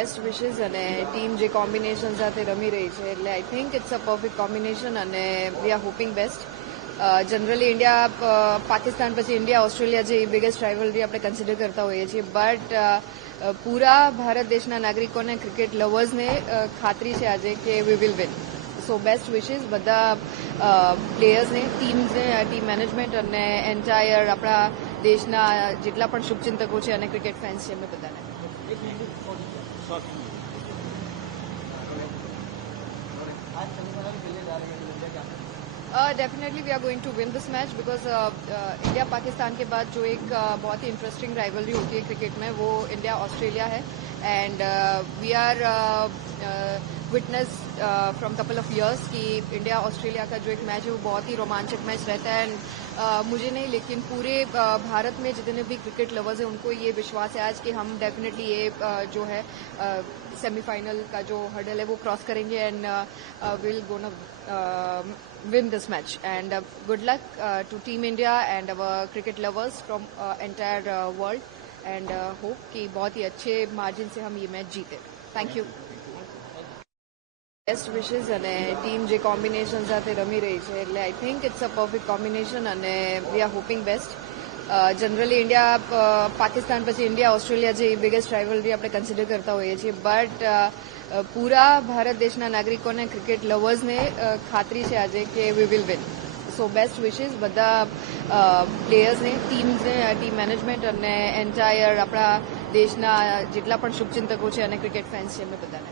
બેસ્ટ વિશેસ અને ટીમ જે કોમ્બિનેશન સાથે રમી રહી છે એટલે I think it's a perfect combination અને we are hoping best. Generally India Pakistan પછી ઇન્ડિયા ઓસ્ટ્રેલિયા જે બિગેસ્ટ રાઇવલરી આપણે કન્સિડર કરતા હોઈએ છીએ, બટ પૂરા ભારત દેશના નાગરિકોને ક્રિકેટ લવર્સને ખાતરી છે આજે કે we will win. So best wishes બધા પ્લેયર્સને, ટીમ્સને, ટીમ મેનેજમેન્ટ અને એન્ટાયર આપણા દેશના જેટલા પણ શુભચિંતકો છે અને ક્રિકેટ ફેન્સ છે એમને બધાને. Definitely we are going to win this match because India Pakistan के बाद जो एक बहुत ही इंटरेस्टिंग राइवलरी होती है क्रिकेट में वो इंडिया ऑस्ट्रेलिया है. And we are witness from couple of years कि इंडिया ऑस्ट्रेलिया का जो एक मैच है वो बहुत ही रोमांचक मैच रहता है. एंड मुझे नहीं लेकिन पूरे भारत में जितने भी क्रिकेट लवर्स हैं उनको ये विश्वास है आज कि हम डेफिनेटली ये जो है सेमीफाइनल का जो हर्डल है वो क्रॉस करेंगे and will gonna win this match. And good luck to Team India and our cricket lovers from entire world. And hope कि बहुत ही अच्छे मार्जिन से हम ये मैच जीते. Thank you. બેસ્ટ વિશેસ અને ટીમ જે કોમ્બિનેશન સાથે રમી રહી છે એટલે I think it's a perfect combination અને we are hoping best. Generally India Pakistan પછી ઇન્ડિયા ઓસ્ટ્રેલિયા જે બિગેસ્ટ રાઇવલરી આપણે કન્સિડર કરતા હોઈએ છીએ, બટ પૂરા ભારત દેશના નાગરિકોને ક્રિકેટ લવર્સને ખાતરી છે આજે કે we will win. So best wishes બધા પ્લેયર્સને, ટીમ્સને, ટીમ મેનેજમેન્ટ અને એન્ટાયર આપણા દેશના જેટલા પણ શુભચિંતકો છે અને ક્રિકેટ ફેન્સ છે એમને બધાને.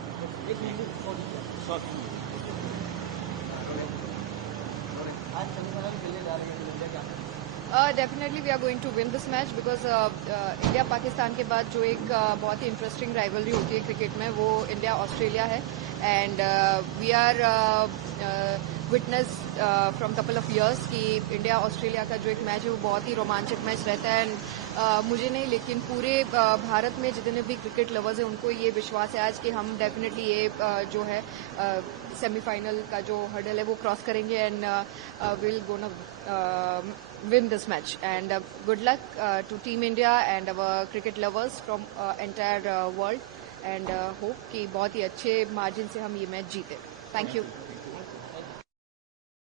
Definitely we are going to win this match because India Pakistan के बाद जो एक बहुत ही इंटरेस्टिंग राइवलरी होती है क्रिकेट में वो इंडिया ऑस्ट्रेलिया है. And we are witness from couple of years कि इंडिया ऑस्ट्रेलिया का जो एक मैच है वो बहुत ही रोमांचक मैच रहता है. एंड मुझे नहीं लेकिन पूरे भारत में जितने भी क्रिकेट लवर्स हैं उनको ये विश्वास है आज कि हम डेफिनेटली ये जो है सेमीफाइनल का जो हर्डल है वो क्रॉस करेंगे and will gonna win this match. And good luck to Team India and our cricket lovers from entire world. And hope कि बहुत ही अच्छे मार्जिन से हम ये मैच जीते. Thank you.